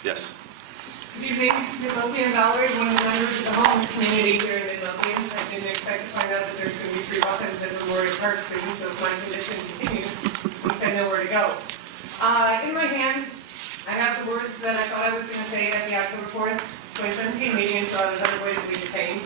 Yes. Good evening, Midlothian Valerie, one of the members of the homeless community here in Midlothian. I didn't expect to find out that there's going to be 3 weapons at Memorial Park soon, so if my condition continues, at least I know where to go. In my hand, I have the words that I thought I was going to say at the October 4th, 2017 meeting, so I was unavoidably detained.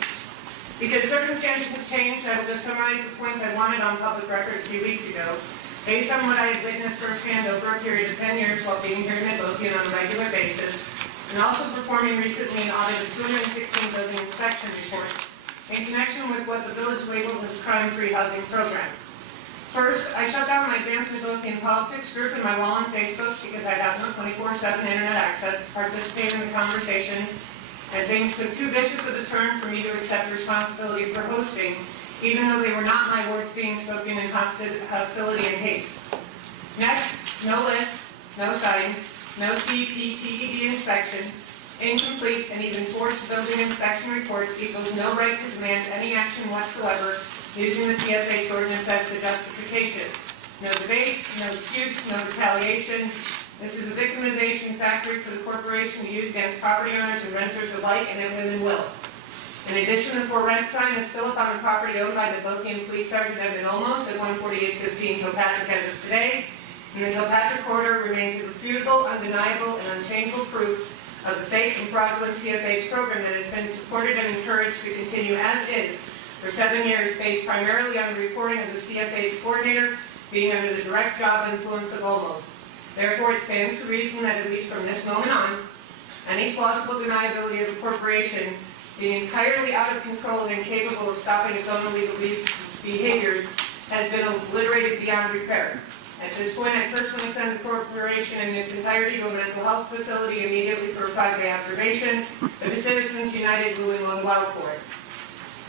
Because circumstances have changed, I will just summarize the points I wanted on public record a few weeks ago, based on what I had witnessed firsthand over a period of 10 years while being here in Midlothian on a regular basis, and also performing recently an audit of 216 building inspection reports in connection with what the village labels as crime-free housing program. First, I shut down my Advanced Midlothian Politics group and my wall on Facebook because I have no 24/7 internet access to participate in the conversations, and things took too vicious of a turn for me to accept responsibility for hosting, even though they were not my words being spoken in hostility and haste. Next, no list, no sign, no CPTED inspection, incomplete and even forged building inspection reports equals no right to demand any action whatsoever using the CFH ordinance as the justification. No debate, no excuse, no retaliation. This is a victimization factory for the corporation to use against property owners and renters alike, and it will. In addition, the for rent sign is still up on the property owned by the Midlothian Police Sergeant Evan Olmos at 14815 Kilpatrick as of today, and the Kilpatrick order remains irrefutable, undeniable, and unchangeable proof of the fake and fraudulent CFH program that has been supported and encouraged to continue as is for 7 years, based primarily on the reporting of the CFH coordinator being under the direct job influence of Olmos. Therefore, it stands to reason that at least from this moment on, any plausible deniability of the corporation being entirely out of control and incapable of stopping its own illegal behaviors has been obliterated beyond repair. At this point, I personally send the corporation in its entirety to a mental health facility immediately for a 5-day observation, but the Citizens United will allow for it.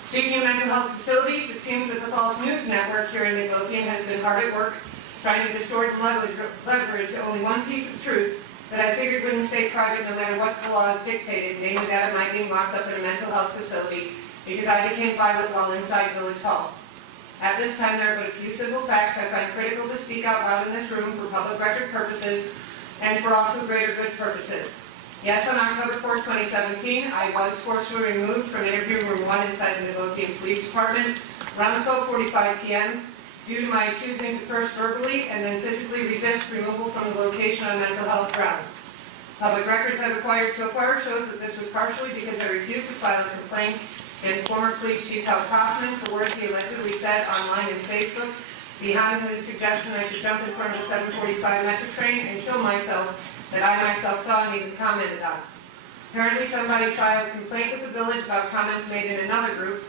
Speaking of mental health facilities, it seems that the false news network here in Midlothian has been hard at work trying to distort and leverage only one piece of truth that I figured wouldn't stay private no matter what the laws dictated, namely that of my being locked up in a mental health facility because I became violent while inside Village Hall. At this time, there are but a few simple facts I find critical to speak out loud in this room for public record purposes and for also greater good purposes. Yes, on October 4, 2017, I was forcibly removed from interview room 1 inside the Midlothian Police Department around 12:45 p.m. due to my choosing to first verbally and then physically resist removal from the location on mental health grounds. Public records I've acquired so far shows that this was partially because I refused to file a complaint against former Police Chief Hal Kaufman for words he allegedly said online and Facebook behind his suggestion I should jump in front of the 745 Metro train and kill myself that I myself saw and even commented on. Apparently somebody filed a complaint with the village about comments made in another group,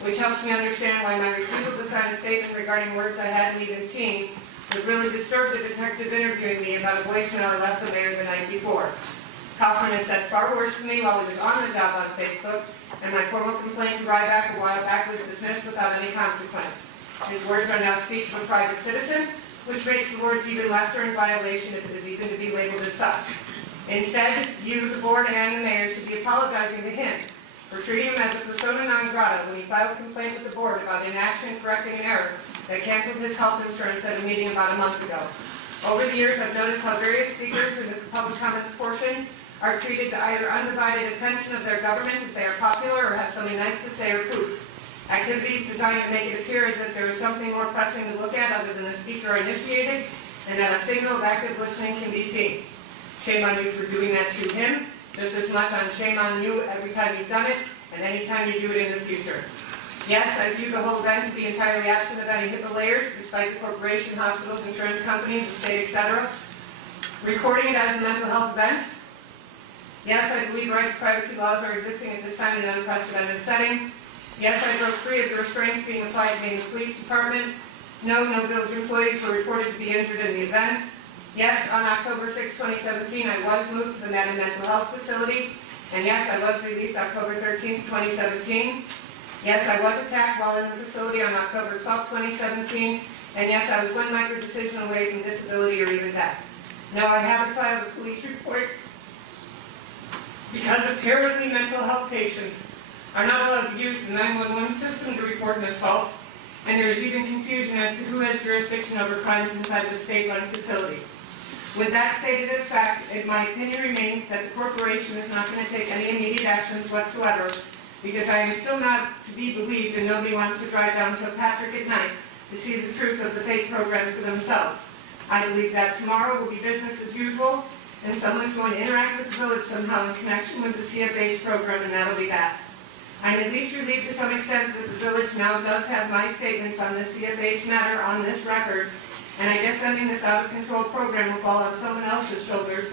which helps me understand why my refusal to sign a statement regarding words I hadn't even seen would really disturb the detective interviewing me about a voicemail I left the mayor the night before. Kaufman has said far worse to me while he was on the job on Facebook, and my formal complaint to Ryback a while back was dismissed without any consequence. His words are now speech of a private citizen, which makes the words even lesser in violation if it is even to be labeled as such. Instead, you, the board, and the mayor should be apologizing to him for treating him as a persona non grata when he filed a complaint with the board about inaction correcting an error that canceled his health insurance at a meeting about a month ago. Over the years, I've noticed how various speakers in the public comments portion are treated to either undivided attention of their government if they are popular or have something nice to say or proof. Activities designed to make it appear as if there is something more pressing to look at other than the speaker initiated, and that a signal of active listening can be seen. Shame on you for doing that to him, just as much on shame on you every time you've done it, and any time you do it in the future. Yes, I view the whole event to be entirely absent of any HIPAA layers, despite the corporation, hospitals, insurance companies, the state, etc. Recording it as a mental health event. Yes, I believe rights privacy laws are existing at this time in an unprecedented setting. Yes, I broke free of the restraints being applied against the police department. No village employees were reported to be injured in the event. Yes, on October 6, 2017, I was moved to the Madden Mental Health Facility. And yes, I was released October 13, 2017. Yes, I was attacked while in the facility on October 12, 2017. And yes, I was one micro-decision away from disability or even death. No, I haven't filed a police report because apparently mental health patients are not allowed to use the 911 system to report an assault, and there is even confusion as to who has jurisdiction over crimes inside the state-run facility. With that stated as fact, my opinion remains that the corporation is not going to take any immediate actions whatsoever, because I am still not to be believed and nobody wants to drive down Kilpatrick at night to see the truth of the fake program for themselves. I believe that tomorrow will be business as usual, and someone's going to interact with the village somehow in connection with the CFH program, and that'll be that. I'm at least relieved to some extent that the village now does have my statements on the CFH matter on this record, and I guess ending this out-of-control program will fall on someone else's shoulders,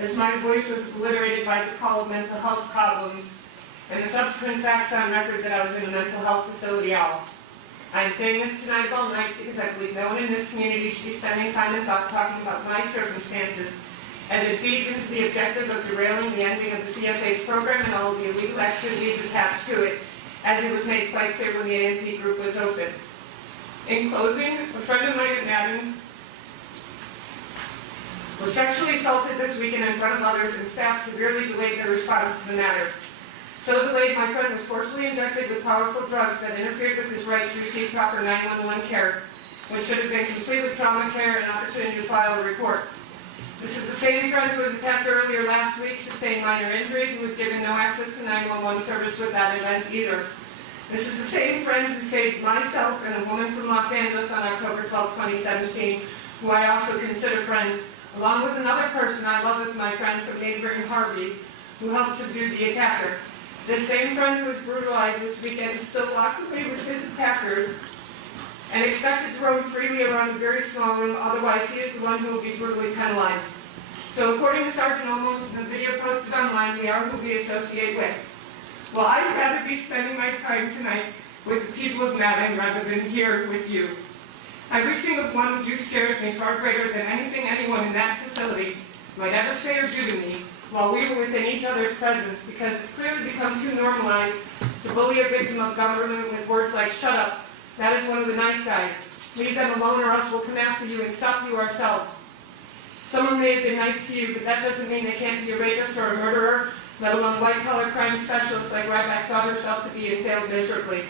as my voice was obliterated by the call of mental health problems and the subsequent facts on record that I was in a mental health facility all. I'm saying this tonight of all nights because I believe no one in this community should be spending time and thought talking about my circumstances, as it feeds into the objective of derailing the ending of the CFH program and all of the illegal activities attached to it, as it was made quite clear when the AMP group was open. In closing, a friend of mine at Madden was sexually assaulted this weekend in front of others, and staff severely delayed their response to the matter. So delayed, my friend was forcibly injected with powerful drugs that interfered with his right to receive proper 911 care, which should have been complete with trauma care and opportunity to file a report. This is the same friend who was attacked earlier last week, sustained minor injuries, and was given no access to 911 service with that event either. This is the same friend who saved myself and a woman from Los Angeles on October 12, 2017, who I also consider friend, along with another person I love as my friend from neighboring Harvey, who helped subdue the attacker. This same friend who was brutalized this weekend is still locked away with his attackers and expected to roam freely around a very small room, otherwise he is the one who will be brutally penalized. So according to Sergeant Olmos and the video posted online, we are who we associate with. Well, I'd rather be spending my time tonight with the people of Madden rather than here with you. Every single one of you scares me far greater than anything anyone in that facility might ever say or do to me while we were within each other's presence, because it's clearly become too normalized to bully a victim of government with words like, "Shut up, that is one of the nice guys. Leave them alone or else we'll come after you and stop you ourselves." Someone may have been nice to you, but that doesn't mean they can't be a rapist or a murderer, let alone white-collar crime specialists like Ryback thought herself to be and failed miserably.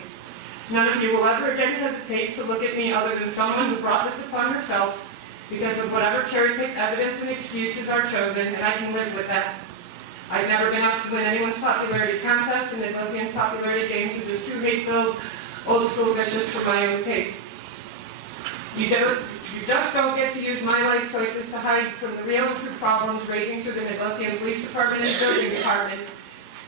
None of you will ever again hesitate to look at me other than someone who brought this upon herself because of whatever cherry-picked evidence and excuses are chosen, and I can live with that. I've never been out to win anyone's popularity contests, and Midlothian's popularity games are just too hate-filled, old-school vicious for my own taste. You just don't get to use my life choices to hide from the real and true problems raging through the Midlothian Police Department and Building Department,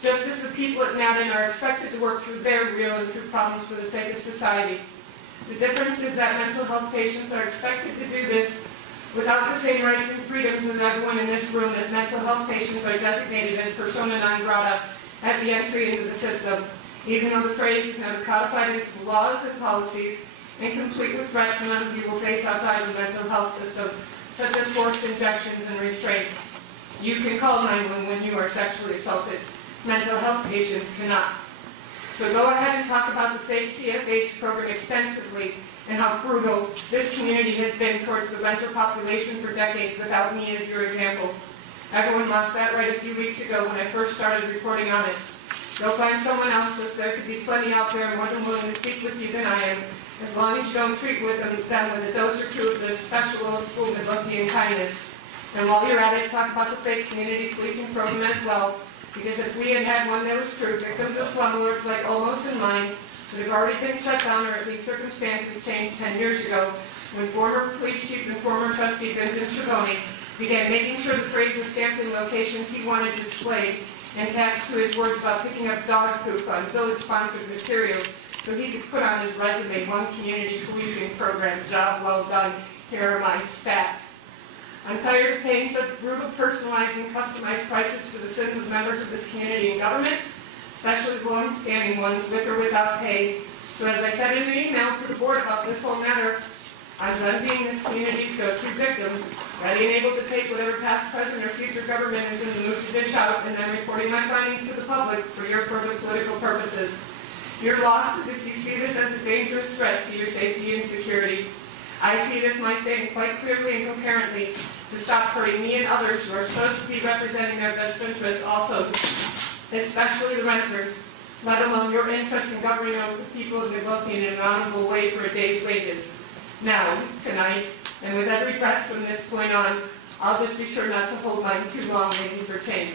just as the people at Madden are expected to work through their real and true problems for the sake of society. The difference is that mental health patients are expected to do this without the same rights and freedoms as everyone in this room, as mental health patients are designated as persona non grata at the entry into the system, even though the phrase is now codified into laws and policies and complete with threats none of you will face outside the mental health system, such as forced injections and restraints. You can call 911 when you are sexually assaulted. Mental health patients cannot. So go ahead and talk about the fake CFH program extensively and how brutal this community has been towards the renter population for decades without me as your example. Everyone lost that right a few weeks ago when I first started reporting on it. Go find someone else, as there could be plenty out there more than willing to speak with you than I am, as long as you don't treat them with a dose or two of this special old school Midlothian kindness. And while you're at it, talk about the fake community policing program as well, because if we had had one that was true, victims of slumlords like Olmos and mine would have already been shut down, or at least circumstances changed 10 years ago, when former police chief and former trustee Vincent Schiavone began making sure the phrase was stamped in locations he wanted displayed and attached to his words about picking up dog poop on village-sponsored material, so he could put on his resume, "One community policing program, job well done, here are my stats." I'm tired of paying such brutal, personalized, and customized prices for the sins of members of this community and government, especially the long-standing ones, with or without pay. So as I said in an email to the board about this whole matter, I'm done being this community's go-to victim, ready and able to take whatever past, present, or future government is in the mood to dish out, and then reporting my findings to the public for your further political purposes. Your loss is if you see this as a dangerous threat to your safety and security. I see this, my saying quite clearly and coherently, to stop hurting me and others who are supposed to be representing their best interests also, especially the renters, let alone your interest in governing over the people of Midlothian in an honorable way for a day's wages. Now, tonight, and with every breath from this point on, I'll just be sure not to hold mine too long, maybe for change.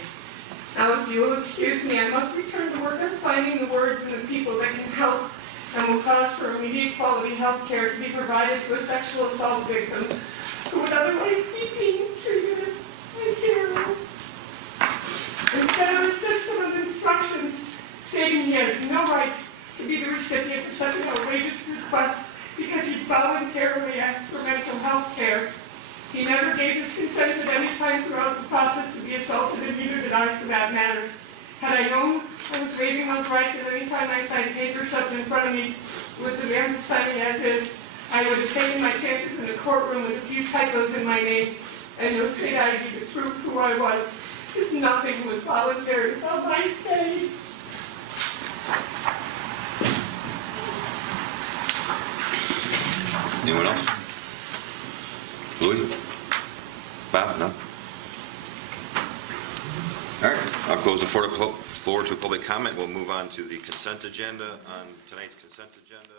Now, if you will excuse me, I must return to work on finding the words and the people that can help and will cause for immediate quality health care to be provided to a sexual assault victim who would otherwise be being treated as a hero. Instead of a system of instructions stating he has no right to be the recipient of such an outrageous request because he voluntarily asked for mental health care, he never gave his consent at any time throughout the process to be assaulted, and neither did I for that matter. Had I known I was waiving those rights at any time I signed paper shoved in front of me with demands of signing as is, I would have taken my chances in the courtroom with a few typos in my name and no state ID to prove who I was, because nothing was voluntary about my stay. Anyone else? Louis? Bob? No? All right, I'll close the floor to public comment. We'll move on to the consent agenda. On tonight's consent agenda,